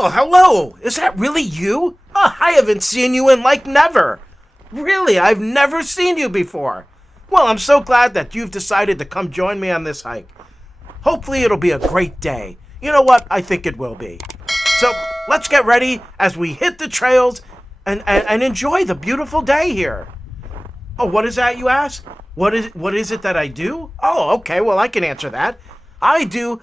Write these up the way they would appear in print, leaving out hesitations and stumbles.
Well, hello! Is that really you? Oh, I haven't seen you in like never. Really, I've never seen you before. Well, I'm so glad that you've decided to come join me on this hike. Hopefully it'll be a great day. You know what? I think it will be. So let's get ready as we hit the trails and enjoy the beautiful day here. Oh, what is that, you ask? What is it that I do? Oh, okay, well, I can answer that. I do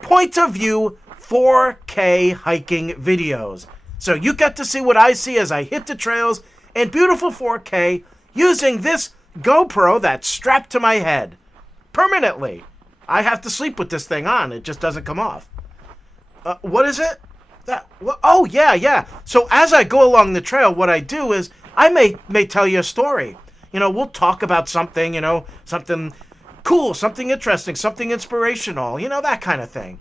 point of view 4K hiking videos. So you get to see what I see as I hit the trails in beautiful 4K using this GoPro that's strapped to my head permanently. I have to sleep with this thing on. It just doesn't come off. What is it? Oh, yeah. So as I go along the trail, what I do is I may tell you a story. You know, we'll talk about something, something cool, something interesting, something inspirational, that kind of thing.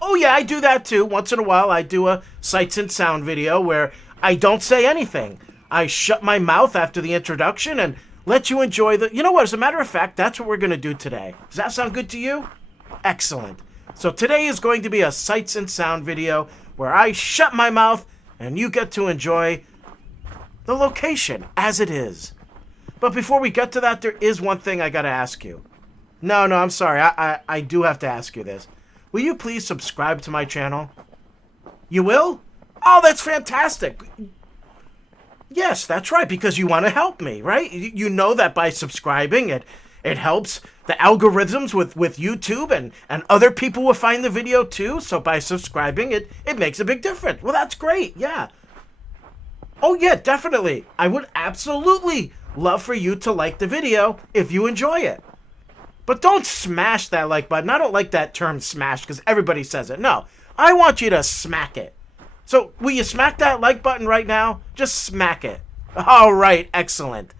Oh, yeah, I do that too. Once in a while, I do a sights and sound video where I don't say anything. I shut my mouth after the introduction and let you enjoy the... You know what? As a matter of fact, that's what we're going to do today. Does that sound good to you? Excellent. So today is going to be a sights and sound video where I shut my mouth and you get to enjoy the location as it is. But before we get to that, there is one thing I got to ask you. No, I'm sorry. I do have to ask you this. Will you please subscribe to my channel? You will? Oh, that's fantastic. Yes, that's right, because you want to help me, right? You know that by subscribing, it helps the algorithms with YouTube, and other people will find the video too. So by subscribing, it makes a big difference. Well, that's great, yeah. Oh, yeah, definitely. I would absolutely love for you to like the video if you enjoy it. But don't smash that like button. I don't like that term smash because everybody says it. No, I want you to smack it. So will you smack that like button right now? Just smack it. All right, excellent.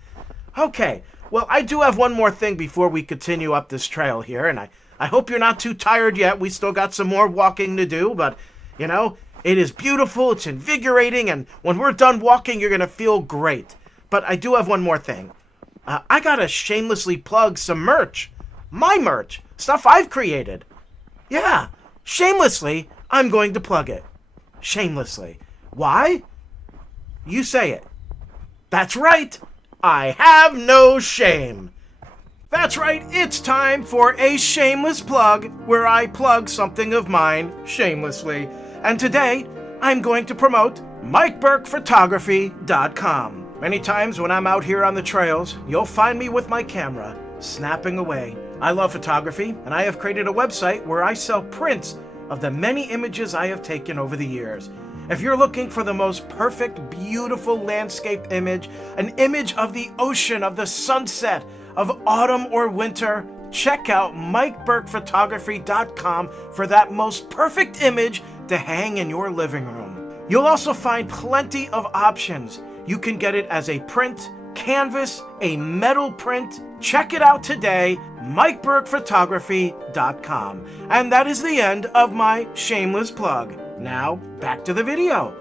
Okay, well, I do have one more thing before we continue up this trail here, and I hope you're not too tired yet. We still got some more walking to do, but, it is beautiful, it's invigorating, and when we're done walking, you're going to feel great. But I do have one more thing. I got to shamelessly plug some merch. My merch. Stuff I've created. Yeah, shamelessly, I'm going to plug it. Shamelessly. Why? You say it. That's right. I have no shame. That's right. It's time for a shameless plug where I plug something of mine shamelessly. And today, I'm going to promote MikeBurkePhotography.com. Many times when I'm out here on the trails, you'll find me with my camera, snapping away. I love photography, and I have created a website where I sell prints of the many images I have taken over the years. If you're looking for the most perfect, beautiful landscape image, an image of the ocean, of the sunset, of autumn or winter, check out MikeBurkePhotography.com for that most perfect image to hang in your living room. You'll also find plenty of options. You can get it as a print, canvas, a metal print. Check it out today, MikeBurkePhotography.com. And that is the end of my shameless plug. Now, back to the video.